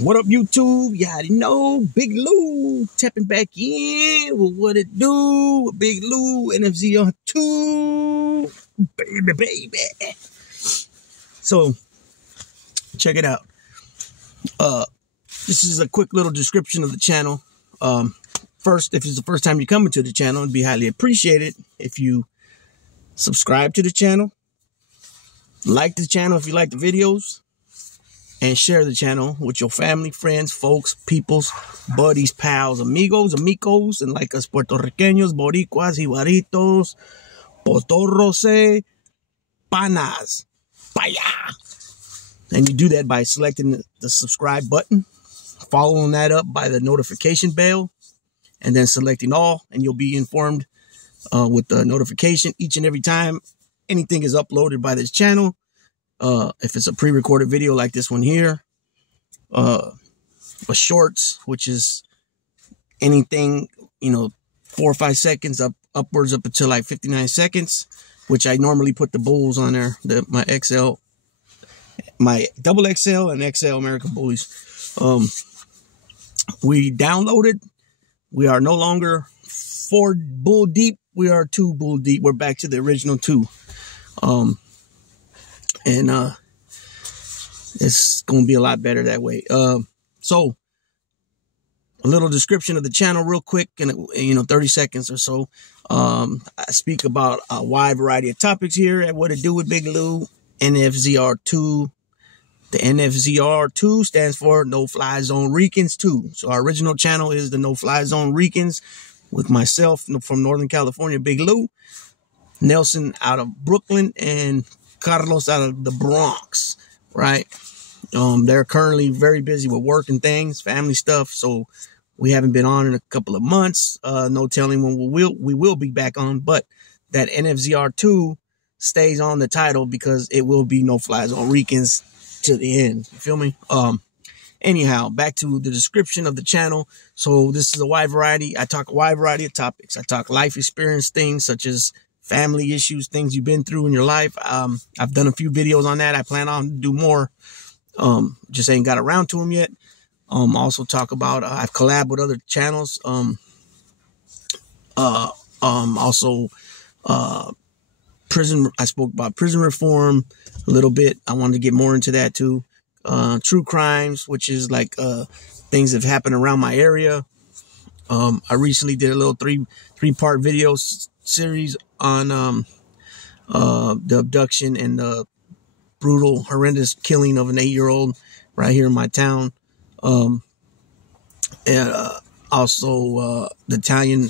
What up, YouTube? You already know, Big Lou tapping back in with what it do. Big Lou, NFZR2, baby. So, check it out. This is a quick little description of the channel. First, if it's the first time you're coming to the channel, it'd be highly appreciated if you subscribe to the channel, like the channel if you like the videos, and share the channel with your family, friends, folks, peoples, buddies, pals, amigos, and like us Puerto Ricanos, Boricuas, Jibaritos, Potorrose, Panas, Paya. And you do that by selecting the subscribe button, following that up by the notification bell, and then selecting all, and you'll be informed with the notification each and every time anything is uploaded by this channel. If it's a pre-recorded video like this one here, a shorts, which is anything, 4 or 5 seconds upwards up until like 59 seconds, which I normally put the bulls on there, my double XL and XL American Bullies. We downloaded. We are no longer 4 bull deep. We are 2 bull deep. We're back to the original 2. And it's going to be a lot better that way. So a little description of the channel real quick, in 30 seconds or so. I speak about a wide variety of topics here at What It Do with Big Lou, NFZR2. The NFZR2 stands for No Fly Zone Ricans 2. So our original channel is the No Fly Zone Ricans with myself from Northern California, Big Lou, Nelson out of Brooklyn, and Carlos out of the Bronx, right? They're currently very busy with work and things, family stuff, so we haven't been on in a couple of months. No telling when we will be back on, but that NFZR2 stays on the title because it will be No Fly Zone Ricans to the end. You feel me? Anyhow, back to the description of the channel. So this is a wide variety. I talk a wide variety of topics. I talk life experience things such as family issues, things you've been through in your life. I've done a few videos on that. I plan on to do more. Just ain't got around to them yet. Also talk about, I've collabed with other channels. Also, prison. I spoke about prison reform a little bit. I wanted to get more into that too. True crimes, which is like, things that have happened around my area. I recently did a little three-part video series on the abduction and the brutal, horrendous killing of an 8-year-old right here in my town. And also the Italian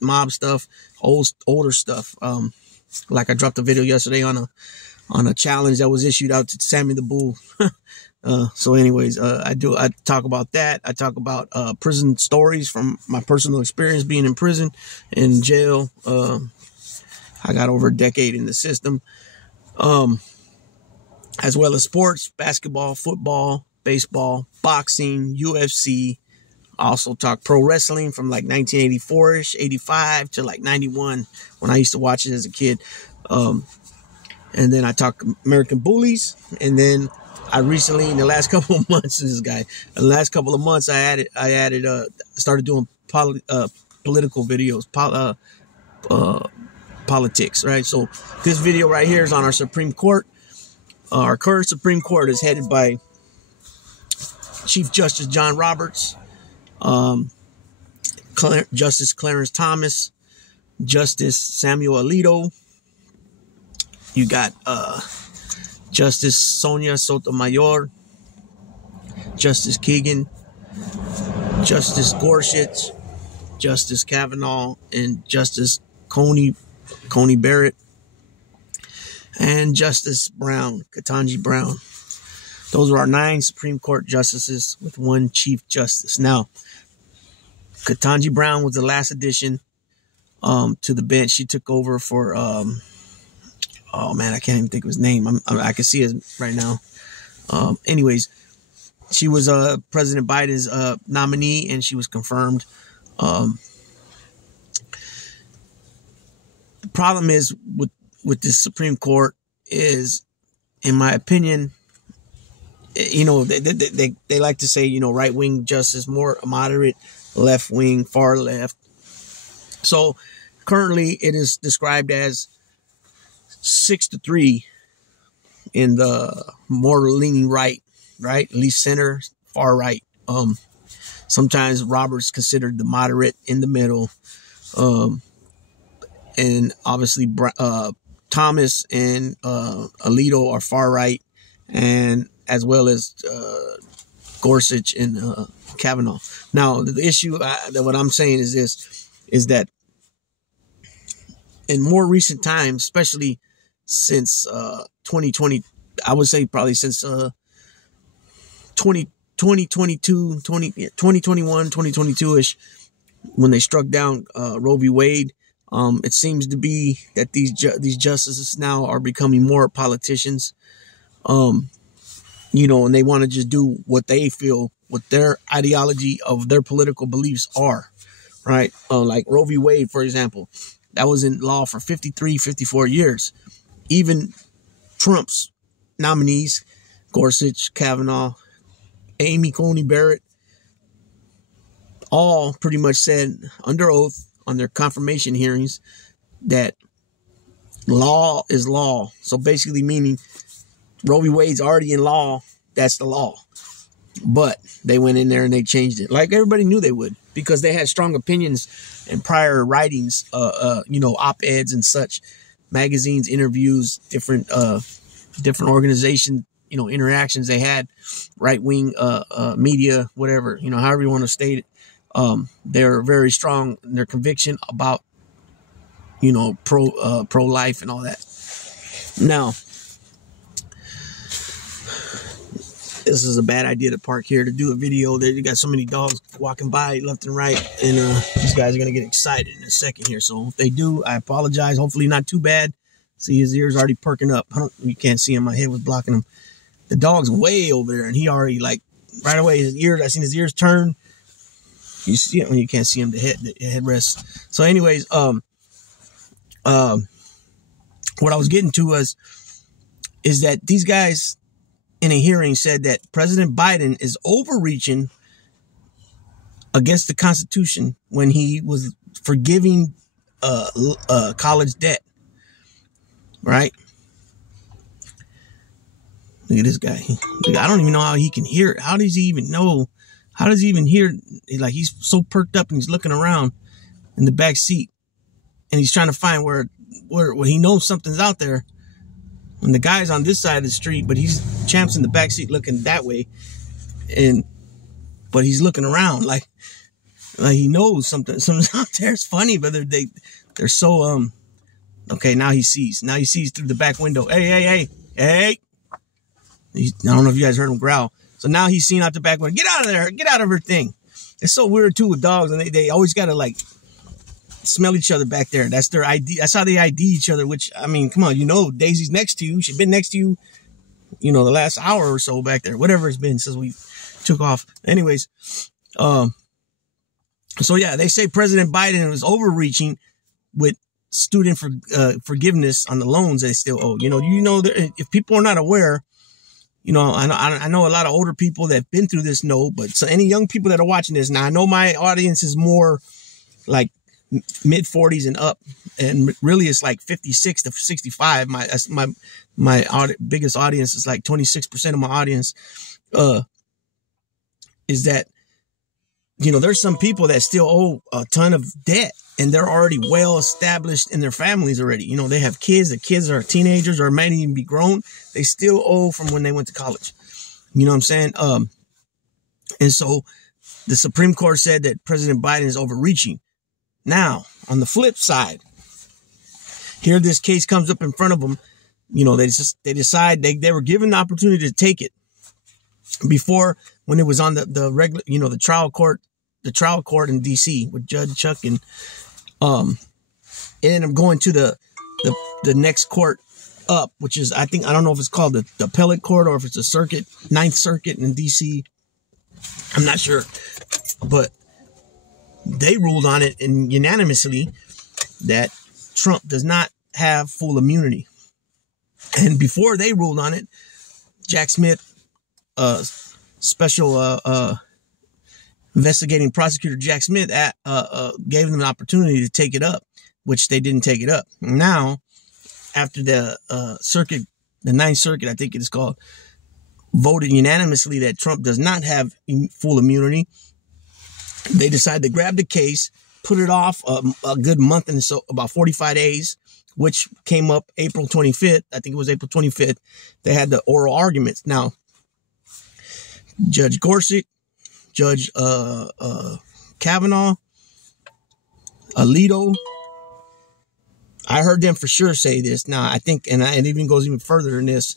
mob stuff, older stuff. Like I dropped a video yesterday on a challenge that was issued out to Sammy the Bull. So anyways, I talk about that. I talk about prison stories from my personal experience being in prison, in jail. I got over a decade in the system, as well as sports, basketball, football, baseball, boxing, UFC. I also talk pro wrestling from like 1984-ish, 85 to like 91 when I used to watch it as a kid. And then I talk American Bullies, and then I recently, in the last couple of months, I started doing political videos, politics, right? So this video right here is on our Supreme Court. Our current Supreme Court is headed by Chief Justice John Roberts, Justice Clarence Thomas, Justice Samuel Alito. You got Justice Sonia Sotomayor, Justice Keegan, Justice Gorsuch, Justice Kavanaugh, and Justice Coney Barrett, and Justice Brown, Ketanji Brown. Those are our 9 Supreme Court justices with 1 Chief Justice. Now, Ketanji Brown was the last addition to the bench. She took over for oh man, I can't even think of his name. I can see it right now. Anyways, she was President Biden's nominee, and she was confirmed. The problem is with this Supreme Court is, in my opinion, you know, they like to say, you know, right wing justice, more moderate, left wing, far left. So currently it is described as 6-3 in the more leaning right, at least center, far right. Sometimes Robert's considered the moderate in the middle. And obviously Thomas and Alito are far right, and as well as Gorsuch and Kavanaugh. Now, the issue that what I'm saying is this, is that in more recent times, especially since 2020, I would say probably since 2021, 2022-ish, when they struck down Roe v. Wade, it seems to be that these justices now are becoming more politicians, you know, and they want to just do what they feel, what their ideology of their political beliefs are, right? Like Roe v. Wade, for example, that was in law for 54 years. Even Trump's nominees, Gorsuch, Kavanaugh, Amy Coney Barrett, all pretty much said under oath on their confirmation hearings that law is law. So basically meaning Roe v. Wade's already in law. That's the law. But they went in there and they changed it, like everybody knew they would, because they had strong opinions and prior writings, you know, op-eds and such, magazines, interviews, different organization, you know, interactions they had, right-wing media, whatever, you know, however you want to state it. They're very strong in their conviction about, you know, pro-life and all that. Now, this is a bad idea to park here to do a video. There, you got so many dogs walking by left and right, and these guys are gonna get excited in a second here. So if they do, I apologize. Hopefully not too bad. See, his ears already perking up. You can't see him. My head was blocking him. The dog's way over there, and he already, like, right away, his ears. I seen his ears turn. You see it when you can't see him. The headrest. So, anyways, what I was getting to is that these guys in a hearing said that President Biden is overreaching against the Constitution when he was forgiving college debt. Right? Look at this guy. I don't even know how he can hear it. How does he even know? How does he even hear? Like, he's so perked up and he's looking around in the back seat, and he's trying to find where he knows something's out there. And the guy's on this side of the street, but Champ's in the back seat looking that way, but he's looking around like he knows something's out there. It's funny, but they're so okay. Now he sees through the back window. Hey! I don't know if you guys heard him growl. So now he's seen out the back window. Get out of there! Get out of her thing. It's so weird too with dogs, and they always gotta like smell each other back there. That's their ID. That's how they ID each other. Which, I mean, come on, you know, Daisy's next to you. She's been next to you, you know, the last hour or so back there. Whatever it's been since we took off. Anyways, so yeah, they say President Biden was overreaching with student forgiveness on the loans they still owe. You know that if people are not aware, you know, I know a lot of older people that have been through this know, but so any young people that are watching this now, I know my audience is more like mid 40s and up, and really it's like 56 to 65. My biggest audience is like 26% of my audience. Is that, you know, there's some people that still owe a ton of debt, and they're already well established in their families already. You know, they have kids. The kids are teenagers or might even be grown. They still owe from when they went to college. You know what I'm saying? And so the Supreme Court said that President Biden is overreaching. Now, on the flip side, here this case comes up in front of them. You know, they decide they were given the opportunity to take it before, when it was on the regular, you know, the trial court in D.C. with Judge Chuck, and it ended up going to the next court up, which is, I don't know if it's called the appellate court or if it's a circuit, Ninth Circuit in D.C. I'm not sure, but they ruled on it and unanimously that Trump does not have full immunity. And before they ruled on it, Jack Smith special investigating prosecutor Jack Smith gave them an opportunity to take it up, which they didn't take it up. Now, after the Ninth Circuit, I think it is called, voted unanimously that Trump does not have full immunity, they decided to grab the case, put it off a good month and so, about 45 days, which came up April 25th. I think it was April 25th. They had the oral arguments. Now, Judge Gorsuch, Judge Kavanaugh, Alito, I heard them for sure say this. Now, I think, and it even goes even further than this,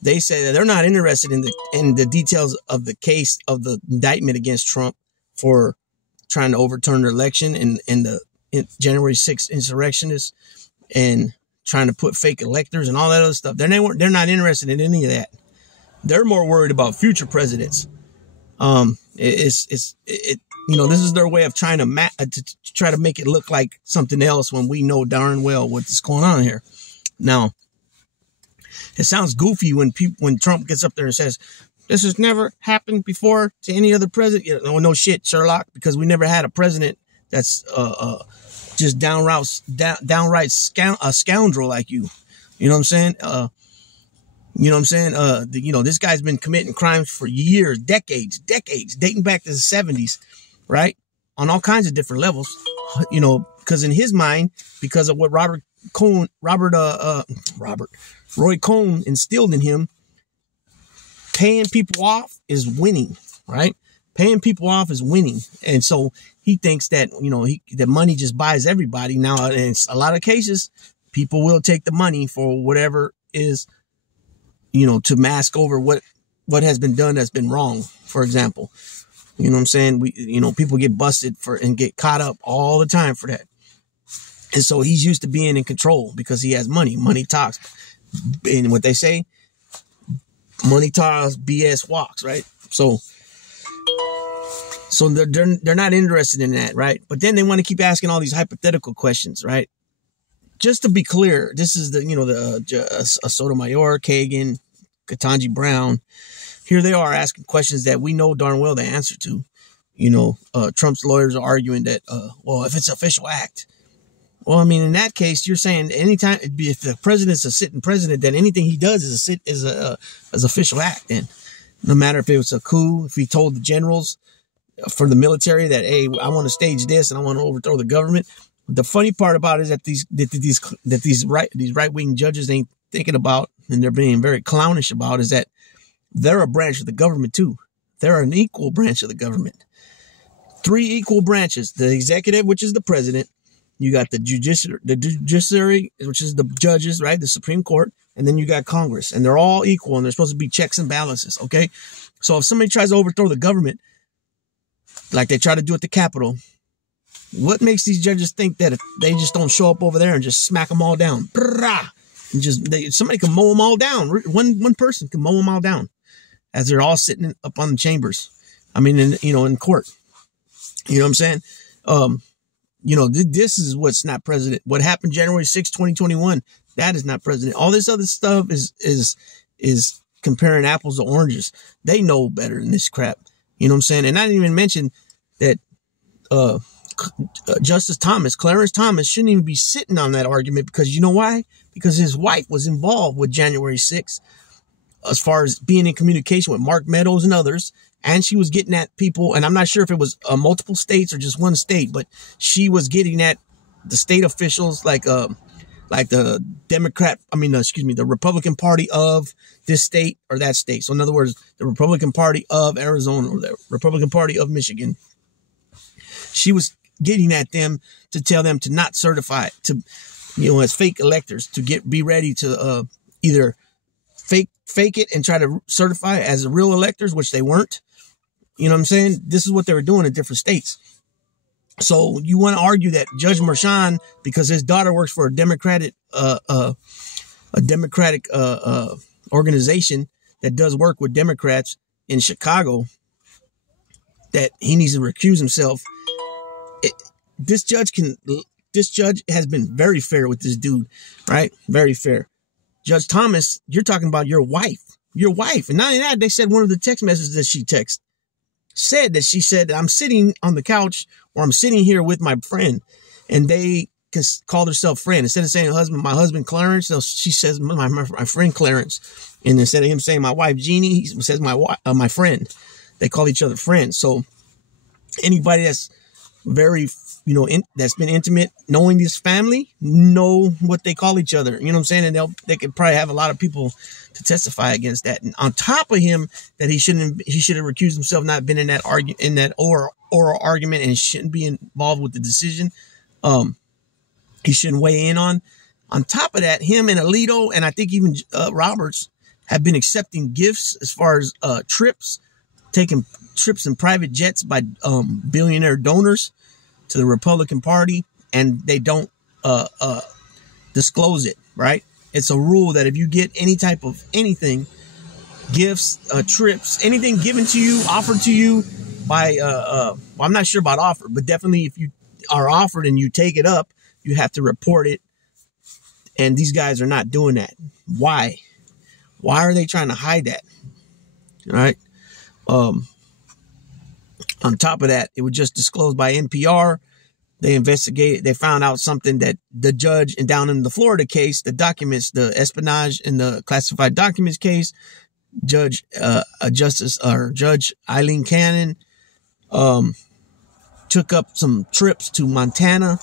they say that they're not interested in the details of the case of the indictment against Trump for trying to overturn the election and the January 6th insurrectionists and trying to put fake electors and all that other stuff. They're not interested in any of that. They're more worried about future presidents. This is their way of trying to try to make it look like something else when we know darn well what's going on here. Now, it sounds goofy when Trump gets up there and says, this has never happened before to any other president. No shit, Sherlock, because we never had a president that's just downright scoundrel like you. You know what I'm saying? This guy's been committing crimes for years, decades, dating back to the 70s, right? On all kinds of different levels, because in his mind, because of what Roy Cohn instilled in him, paying people off is winning, right? Paying people off is winning. And so he thinks that, that money just buys everybody. Now, in a lot of cases, people will take the money for whatever is, to mask over what has been done that's been wrong, for example. You know what I'm saying? People get busted and get caught up all the time for that. And so he's used to being in control because he has money. Money talks. And what they say, money talks, BS walks, right? So they're not interested in that, right? But then they want to keep asking all these hypothetical questions, right? Just to be clear, this is the Sotomayor, Kagan, Ketanji Brown. Here they are asking questions that we know darn well the answer to. Trump's lawyers are arguing that, if it's an official act. Well, I mean, in that case, you're saying anytime if the president's a sitting president, then anything he does is official act. And no matter if it was a coup, if he told the generals for the military that, hey, I want to stage this and I want to overthrow the government. The funny part about it is that these right-wing judges ain't thinking about, and they're being very clownish about, is that they're a branch of the government too. They're an equal branch of the government. 3 equal branches: the executive, which is the president. You got the judiciary, which is the judges, right? The Supreme Court. And then you got Congress, and they're all equal, and they're supposed to be checks and balances. Okay. So if somebody tries to overthrow the government, like they try to do at the Capitol, what makes these judges think that if they just don't show up over there and just smack them all down, and somebody can mow them all down? One person can mow them all down as they're all sitting up on the chambers. I mean, in court. You know what I'm saying? This is what's not president. What happened January 6, 2021, that is not president. All this other stuff is comparing apples to oranges. They know better than this crap. You know what I'm saying? And I didn't even mention that Clarence Thomas shouldn't even be sitting on that argument, because you know why? Because his wife was involved with January 6th as far as being in communication with Mark Meadows and others. And she was getting at people, and I'm not sure if it was multiple states or just one state, but she was getting at the state officials, like the the Republican Party of this state or that state. So in other words, the Republican Party of Arizona or the Republican Party of Michigan. She was getting at them to tell them to not certify it, as fake electors, to be ready to either fake it and try to certify it as real electors, which they weren't. You know what I'm saying? This is what they were doing in different states. So you want to argue that Judge Merchan, because his daughter works for a Democratic organization that does work with Democrats in Chicago, that he needs to recuse himself. This judge has been very fair with this dude, right? Very fair. Judge Thomas, you're talking about your wife. your wife. And not only that, they said one of the text messages that she texted said that she said, I'm sitting on the couch or I'm sitting here with my friend, and they called herself friend. Instead of saying my husband Clarence, so she says my friend Clarence. And instead of him saying my wife Jeannie, he says my friend. They call each other friends. So anybody that's very, that's been intimate, knowing this family, know what they call each other. You know what I'm saying? And they could probably have a lot of people to testify against that. And on top of him, that he should have recused himself, not been in that oral argument, and shouldn't be involved with the decision. He shouldn't weigh in on. On top of that, him and Alito, and I think even Roberts, have been accepting gifts as far as trips, taking trips in private jets by billionaire donors to the Republican Party, and they don't disclose it, right? It's a rule that if you get any type of anything, gifts, trips, anything given to you, offered to you by, well, I'm not sure about offer, but definitely if you are offered and you take it up, you have to report it. And these guys are not doing that. Why? Why are they trying to hide that? All right. On top of that, it was just disclosed by NPR. They investigated. They found out something that the judge down in the Florida case, the documents, the espionage and the classified documents case, Judge Eileen Cannon took up some trips to Montana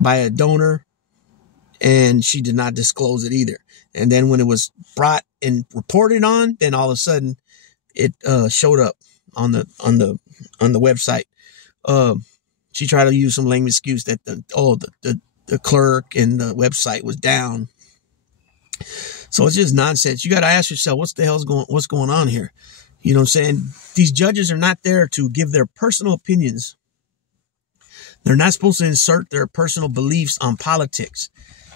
by a donor, and she did not disclose it either. And then when it was brought and reported on, then all of a sudden it showed up on the website. She tried to use some lame excuse that the clerk and the website was down. So it's just nonsense. You got to ask yourself, what's going on here? You know what I'm saying? These judges are not there to give their personal opinions. They're not supposed to insert their personal beliefs on politics.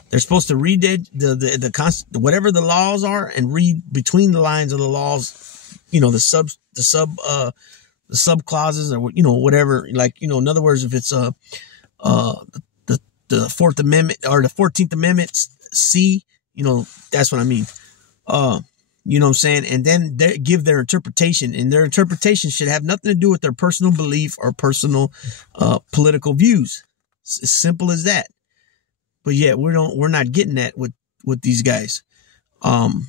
They're supposed to read the whatever the laws are and read between the lines of the laws, the sub clauses or, whatever, in other words, if it's the Fourth Amendment or the 14th Amendment C, that's what I mean. You know what I'm saying? And then they give their interpretation, and their interpretation should have nothing to do with their personal belief or personal political views. It's as simple as that. But yet we're not getting that with these guys. And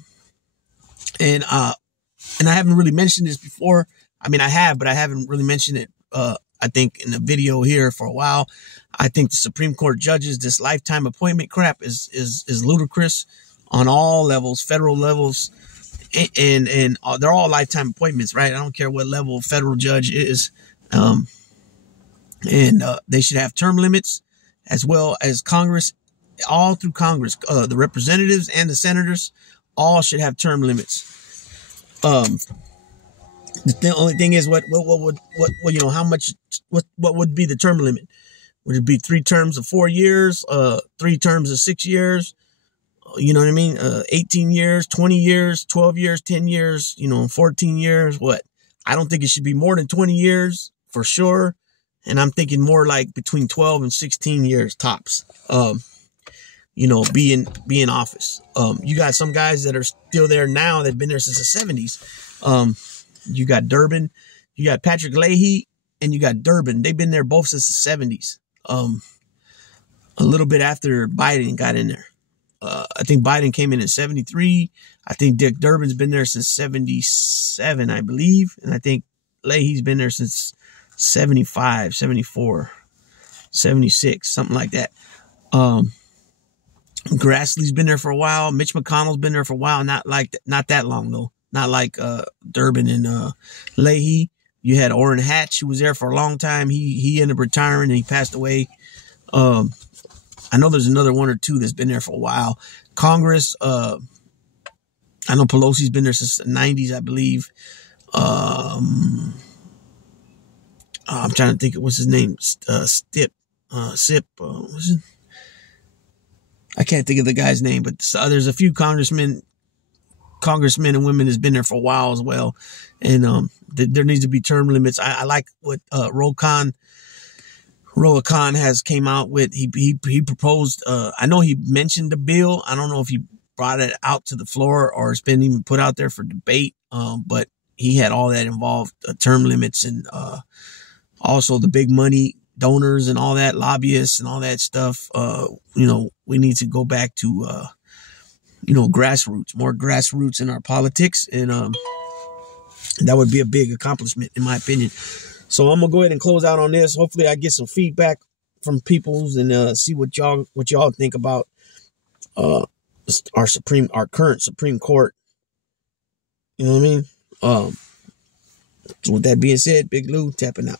I haven't really mentioned this before. I mean, I have, but I haven't really mentioned it, I think, in a video here for a while. I think the Supreme Court judges, this lifetime appointment crap is ludicrous on all levels, federal levels, and they're all lifetime appointments, right? I don't care what level a federal judge is. And they should have term limits, as well as Congress, all through Congress, the representatives and the senators, all should have term limits. The only thing is what would be the term limit? Would it be 3 terms of 4 years, 3 terms of 6 years? You know what I mean? 18 years, 20 years, 12 years, 10 years, 14 years. What? I don't think it should be more than 20 years for sure. And I'm thinking more like between 12 and 16 years tops. Be in office. You got some guys that are still there now that've been there since the 70s. You got Durbin, you got Patrick Leahy, and you got Durbin. They've been there both since the 70s. A little bit after Biden got in there. I think Biden came in 73. I think Dick Durbin's been there since 77, I believe. And I think Leahy's been there since 75, 74, 76, something like that. Grassley's been there for a while. Mitch McConnell's been there for a while. Not that long though. Not like Durbin and Leahy. You had Orrin Hatch, who was there for a long time. He ended up retiring and he passed away. I know there's another 1 or 2 that's been there for a while. Congress, I know Pelosi's been there since the 90s, I believe. I'm trying to think of what's his name. Sip. What's it? I can't think of the guy's name, but there's a few congressmen and women that's been there for a while as well. And there needs to be term limits. I like what Roa Khan has came out with. He proposed, I know he mentioned the bill. I don't know if he brought it out to the floor or it's been even put out there for debate. But he had all that involved, term limits and also the big money donors and all that, lobbyists and all that stuff. We need to go back to, grassroots, more grassroots in our politics. And that would be a big accomplishment, in my opinion. So I'm going to go ahead and close out on this. Hopefully I get some feedback from peoples and see what y'all think about our current Supreme Court. You know what I mean? So with that being said, Big Lou tapping out.